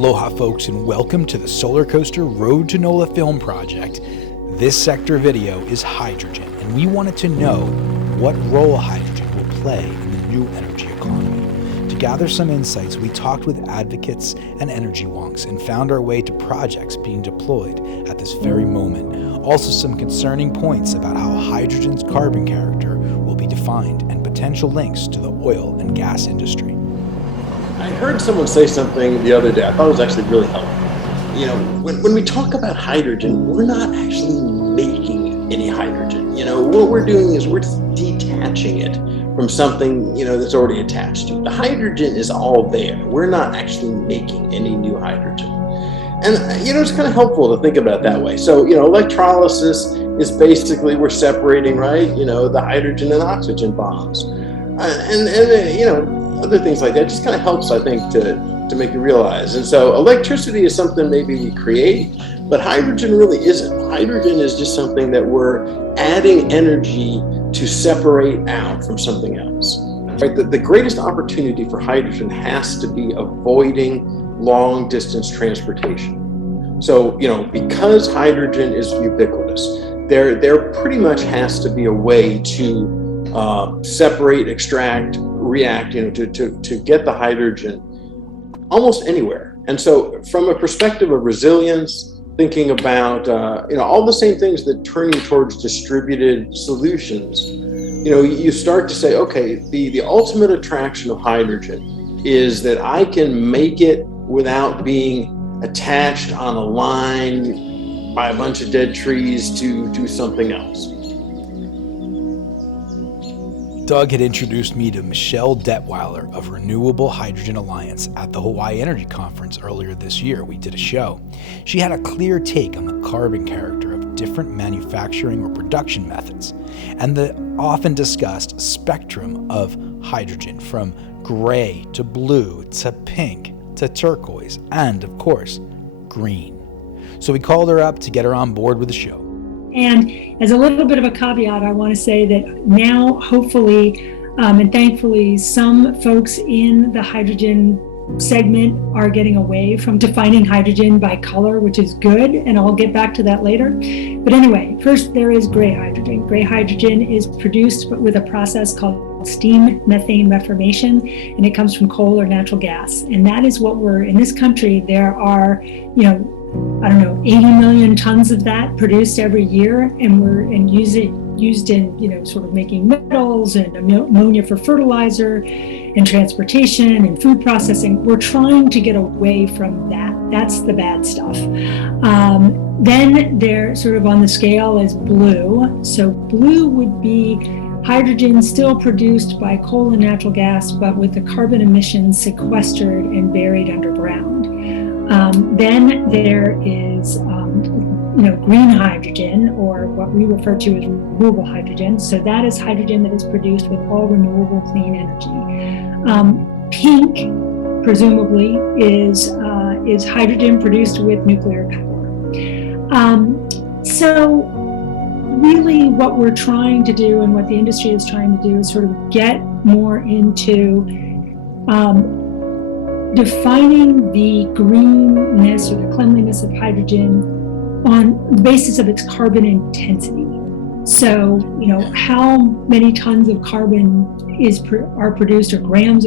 Aloha folks, and welcome to the Solar Coaster Road to NOLA film project. This sector video is hydrogen, and we wanted to know what role hydrogen will play in the new energy economy. To gather some insights, we talked with advocates and energy wonks and found our way to projects being deployed at this very moment. Also some concerning points about how hydrogen's carbon character will be defined and potential links to the oil and gas industry. I heard someone say something the other day. I thought it was actually really helpful. You know, when we talk about hydrogen, we're not actually making any hydrogen. You know, what we're doing is we're just detaching it from something, that's already attached to it. The hydrogen is all there. We're not actually making any new hydrogen. And, it's kind of helpful to think about it that way. So, electrolysis is basically we're separating, right? The hydrogen and oxygen bonds. Other things like that just kind of helps, I think, to make you realize. And so electricity is something maybe we create, but hydrogen really isn't. Hydrogen is just something that we're adding energy to separate out from something else. Right? The greatest opportunity for hydrogen has to be avoiding long distance transportation. So, because hydrogen is ubiquitous, there pretty much has to be a way to separate, extract, react, to get the hydrogen almost anywhere. And so from a perspective of resilience, thinking about, all the same things that turn you towards distributed solutions, you start to say, okay, the ultimate attraction of hydrogen is that I can make it without being attached on a line by a bunch of dead trees to something else. Doug had introduced me to Michelle Detweiler of Renewable Hydrogen Alliance at the Hawaii Energy Conference earlier this year. We did a show. She had a clear take on the carbon character of different manufacturing or production methods and the often discussed spectrum of hydrogen from gray to blue to pink to turquoise and, of course, green. So we called her up to get her on board with the show. And as a little bit of a caveat, I want to say that now, hopefully, and thankfully, some folks in the hydrogen segment are getting away from defining hydrogen by color, which is good, and I'll get back to that later. But anyway, first there is gray hydrogen. Gray hydrogen is produced with a process called steam methane reformation, and it comes from coal or natural gas. And that is what in this country, there are, 80 million tons of that produced every year, and used in, sort of making metals and ammonia for fertilizer and transportation and food processing. We're trying to get away from that. That's the bad stuff. Then they're sort of on the scale as blue. So blue would be hydrogen still produced by coal and natural gas, but with the carbon emissions sequestered and buried underground. Then there is, green hydrogen, or what we refer to as renewable hydrogen. So that is hydrogen that is produced with all renewable clean energy. Pink, presumably, is hydrogen produced with nuclear power. So really what we're trying to do, and what the industry is trying to do, is sort of get more into defining the greenness or the cleanliness of hydrogen on the basis of its carbon intensity. So, how many tons of carbon are produced, or kilograms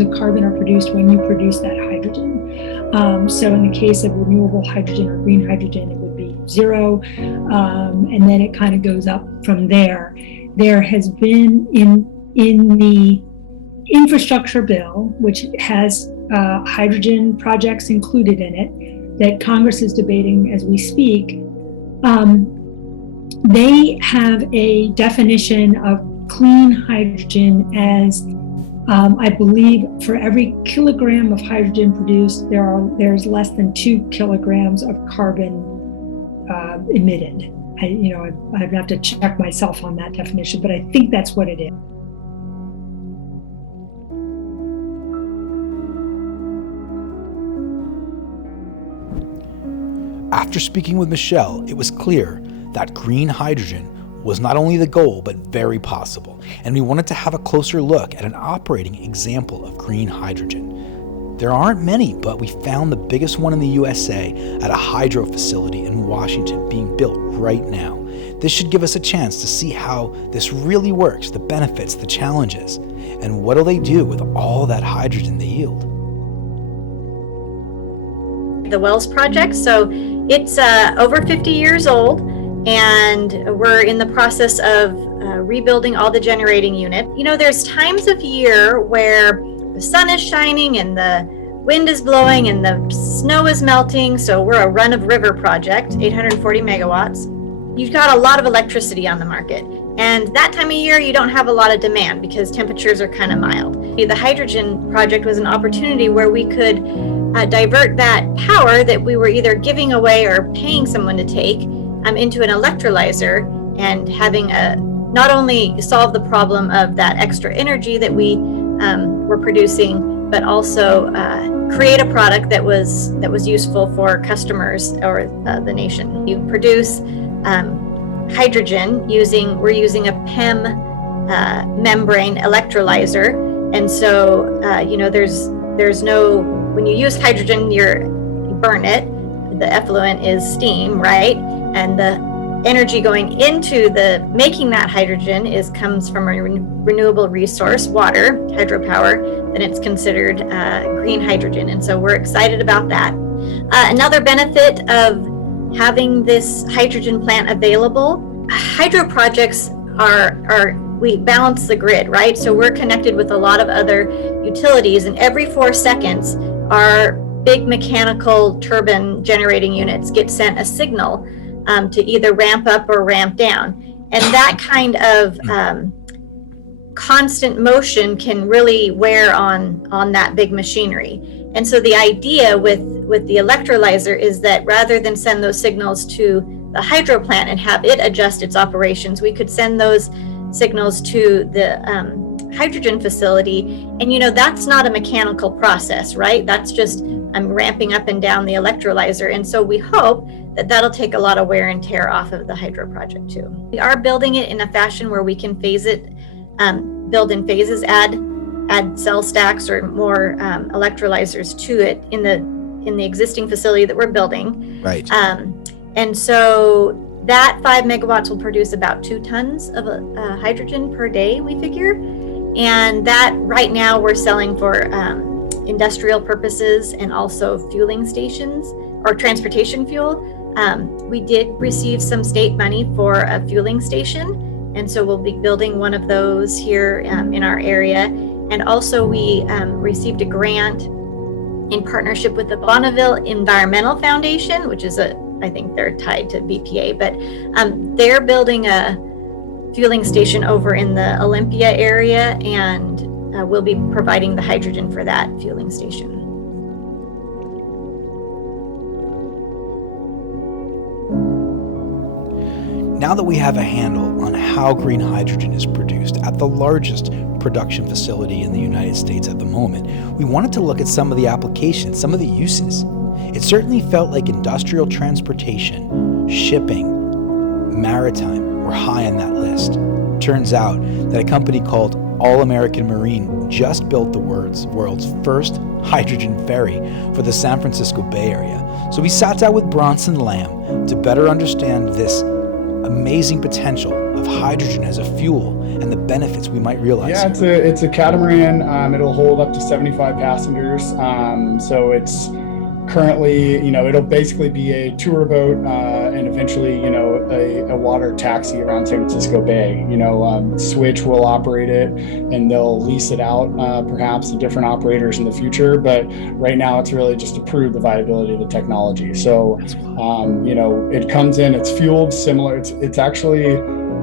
of carbon are produced when you produce that hydrogen. So in the case of renewable hydrogen or green hydrogen, it would be 0, and then it kind of goes up from there. There has been in the infrastructure bill, which has hydrogen projects included in it, that Congress is debating as we speak, they have a definition of clean hydrogen as, I believe, for every kilogram of hydrogen produced, there's less than 2 kilograms of carbon emitted. I'd have to check myself on that definition, but I think that's what it is. After speaking with Michelle, it was clear that green hydrogen was not only the goal, but very possible, and we wanted to have a closer look at an operating example of green hydrogen. There aren't many, but we found the biggest one in the USA at a hydro facility in Washington being built right now. This should give us a chance to see how this really works, the benefits, the challenges, and what do they do with all that hydrogen they yield. The Wells project, so it's over 50 years old, and we're in the process of rebuilding all the generating unit. You know, there's times of year where the sun is shining and the wind is blowing and the snow is melting. So we're a run-of-river project, 840 megawatts. You've got a lot of electricity on the market. And that time of year, you don't have a lot of demand because temperatures are kind of mild. The hydrogen project was an opportunity where we could divert that power that we were either giving away or paying someone to take into an electrolyzer, and having not only solve the problem of that extra energy that we were producing, but also create a product that was useful for customers or the nation. You produce hydrogen we're using a PEM membrane electrolyzer, and so there's no, when you use hydrogen, you burn it. The effluent is steam, right? And the energy going into the making that hydrogen comes from a renewable resource, water, hydropower, then it's considered green hydrogen. And so we're excited about that. Another benefit of having this hydrogen plant available, hydro projects we balance the grid, right? So we're connected with a lot of other utilities, and every 4 seconds, our big mechanical turbine generating units get sent a signal to either ramp up or ramp down. And that kind of constant motion can really wear on that big machinery. And so the idea with the electrolyzer is that rather than send those signals to the hydro plant and have it adjust its operations, we could send those signals to the hydrogen facility. And that's not a mechanical process, right? That's just ramping up and down the electrolyzer. And so we hope that that'll take a lot of wear and tear off of the hydro project too. We are building it in a fashion where we can phase it, build in phases, add cell stacks or more electrolyzers to it in the existing facility that we're building. Right. And so that 5 megawatts will produce about 2 tons of hydrogen per day, we figure. And that right now we're selling for industrial purposes and also fueling stations or transportation fuel. We did receive some state money for a fueling station, and so we'll be building one of those here in our area. And also we received a grant in partnership with the Bonneville Environmental Foundation, which is I think they're tied to BPA, but they're building a fueling station over in the Olympia area, and we'll be providing the hydrogen for that fueling station. Now that we have a handle on how green hydrogen is produced at the largest production facility in the United States at the moment, we wanted to look at some of the applications, some of the uses. It certainly felt like industrial transportation, shipping, maritime were high on that list. Turns out that a company called All American Marine just built the world's first hydrogen ferry for the San Francisco Bay Area. So we sat down with Bronson Lamb to better understand this amazing potential of hydrogen as a fuel and the benefits we might realize. Yeah, it's a catamaran. It'll hold up to 75 passengers. So it's currently, it'll basically be a tour boat and eventually, a water taxi around San Francisco Bay. Switch will operate it and they'll lease it out perhaps to different operators in the future. But right now it's really just to prove the viability of the technology. So, it comes in, it's fueled similar. It's actually,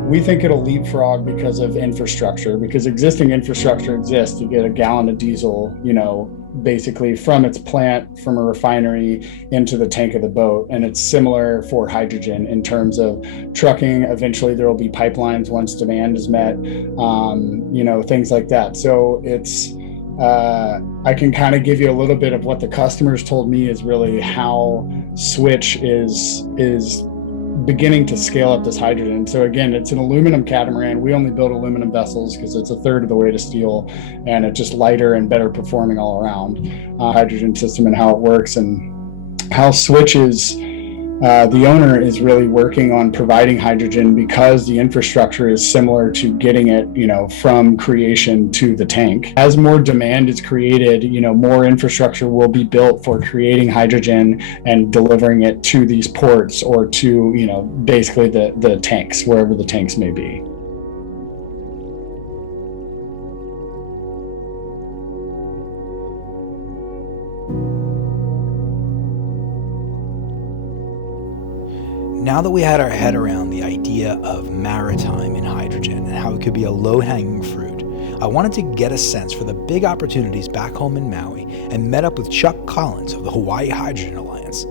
we think it'll leapfrog because of infrastructure, because existing infrastructure exists. You get a gallon of diesel, basically from its plant, from a refinery into the tank of the boat. And it's similar for hydrogen in terms of trucking. Eventually there will be pipelines once demand is met, things like that. So it's, I can kind of give you a little bit of what the customers told me is really how Switch is beginning to scale up this hydrogen. So again, it's an aluminum catamaran. We only build aluminum vessels because it's a third of the weight of steel, and it's just lighter and better performing all around. Hydrogen system and how it works, and how Switch is, the owner is really working on providing hydrogen because the infrastructure is similar to getting it, from creation to the tank. As more demand is created, more infrastructure will be built for creating hydrogen and delivering it to these ports or to, basically the tanks, wherever the tanks may be. Now that we had our head around the idea of maritime in hydrogen and how it could be a low-hanging fruit, I wanted to get a sense for the big opportunities back home in Maui and met up with Chuck Collins of the Hawaii Hydrogen Alliance,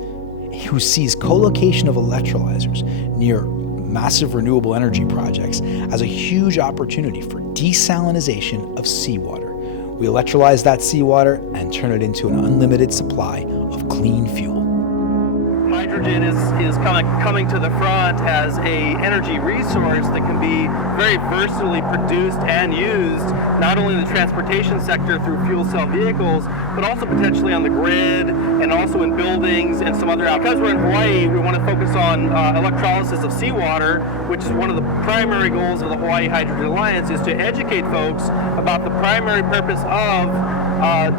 who sees co-location of electrolyzers near massive renewable energy projects as a huge opportunity for desalinization of seawater. We electrolyze that seawater and turn it into an unlimited supply of clean fuel. Hydrogen is coming to the front as a energy resource that can be very versatilely produced and used not only in the transportation sector through fuel cell vehicles, but also potentially on the grid and also in buildings and some other. Because we're in Hawaii, we want to focus on electrolysis of seawater, which is one of the primary goals of the Hawaii Hydrogen Alliance, is to educate folks about the primary purpose of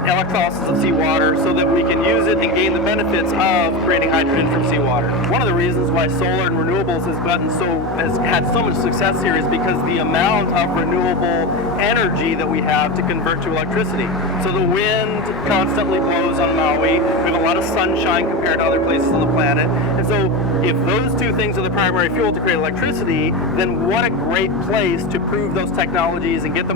electrolysis of seawater so that we can use it and gain the benefits of creating hydrogen from seawater. One of the reasons why solar and renewables has had so much success here is because the amount of renewable energy that we have to convert to electricity. So the wind constantly blows on Maui. We have a lot of sunshine compared to other places on the planet. And so if those two things are the primary fuel to create electricity, then what a great place to prove those technologies and get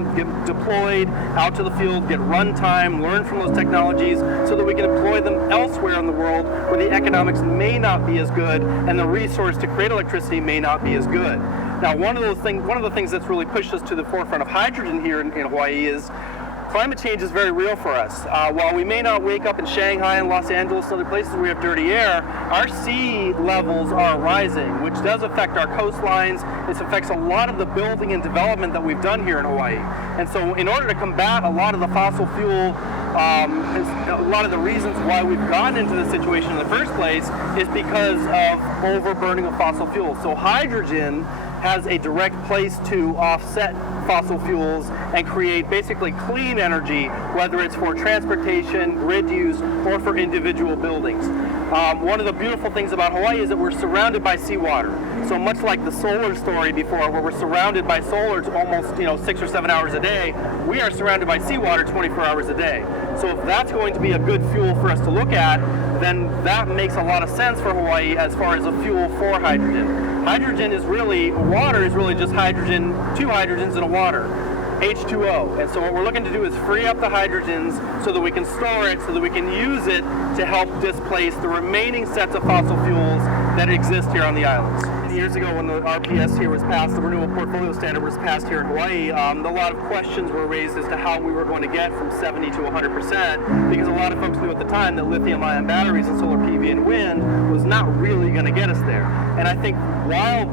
deployed out to the field, get runtime, learn from those technologies so that we can deploy them elsewhere in the world where the economics may not be as good and the resource to create electricity may not be as good. Now, one of the things that's really pushed us to the forefront of hydrogen here in Hawaii is climate change is very real for us. While we may not wake up in Shanghai and Los Angeles and other places where we have dirty air, our sea levels are rising, which does affect our coastlines. This affects a lot of the building and development that we've done here in Hawaii. And so in order to combat a lot of the fossil fuel, a lot of the reasons why we've gotten into this situation in the first place is because of overburning of fossil fuels. So hydrogen has a direct place to offset fossil fuels and create basically clean energy, whether it's for transportation, grid use, or for individual buildings. One of the beautiful things about Hawaii is that we're surrounded by seawater. So much like the solar story before, where we're surrounded by solar almost 6 or 7 hours a day, we are surrounded by seawater 24 hours a day. So if that's going to be a good fuel for us to look at, then that makes a lot of sense for Hawaii as far as a fuel for hydrogen. Water is really just hydrogen, two hydrogens in a water, H2O. And so what we're looking to do is free up the hydrogens so that we can store it, so that we can use it to help displace the remaining sets of fossil fuels that exist here on the islands. Years ago when the RPS here was passed, the Renewable Portfolio Standard was passed here in Hawaii, a lot of questions were raised as to how we were going to get from 70 to 100%, because a lot of folks knew at the time that lithium-ion batteries and solar PV and wind was not really going to get us there. And I think while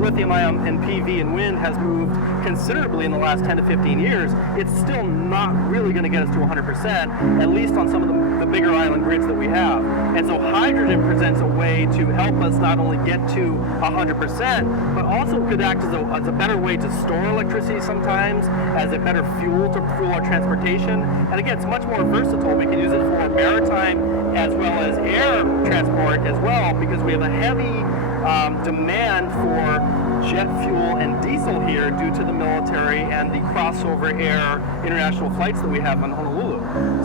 lithium-ion and PV and wind has moved considerably in the last 10 to 15 years, it's still not really going to get us to 100%, at least on some of the bigger island grids that we have. And so hydrogen presents a way to help us not only get to 100%, but also could act as a better way to store electricity sometimes, as a better fuel to fuel our transportation. And again, it's much more versatile. We can use it for maritime as well as air transport as well, because we have a heavy demand for jet fuel and diesel here due to the military and the crossover air international flights that we have on Honolulu.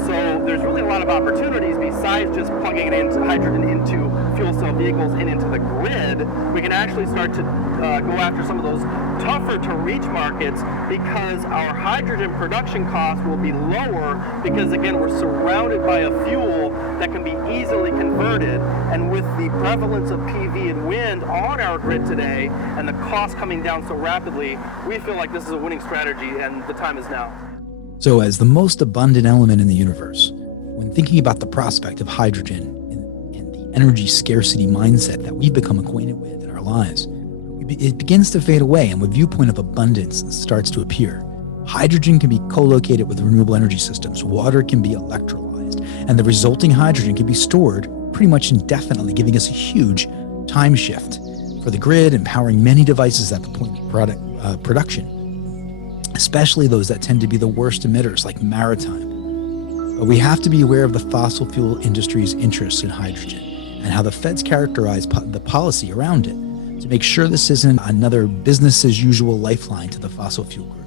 So there's really a lot of opportunities besides just plugging hydrogen into fuel cell vehicles and into the grid. We can actually start to go after some of those tougher to reach markets, because our hydrogen production costs will be lower, because again, we're surrounded by a fuel that can be easily converted. And with the prevalence of PV and wind on our grid today and the cost coming down so rapidly, we feel like this is a winning strategy and the time is now. So as the most abundant element in the universe, when thinking about the prospect of hydrogen and the energy scarcity mindset that we've become acquainted with in our lives. It begins to fade away, and a viewpoint of abundance starts to appear. Hydrogen can be co-located with renewable energy systems. Water can be electrolyzed, and the resulting hydrogen can be stored pretty much indefinitely, giving us a huge time shift for the grid and powering many devices at the point of production, especially those that tend to be the worst emitters, like maritime. But we have to be aware of the fossil fuel industry's interest in hydrogen and how the feds characterize the policy around it to make sure this isn't another business as usual lifeline to the fossil fuel group.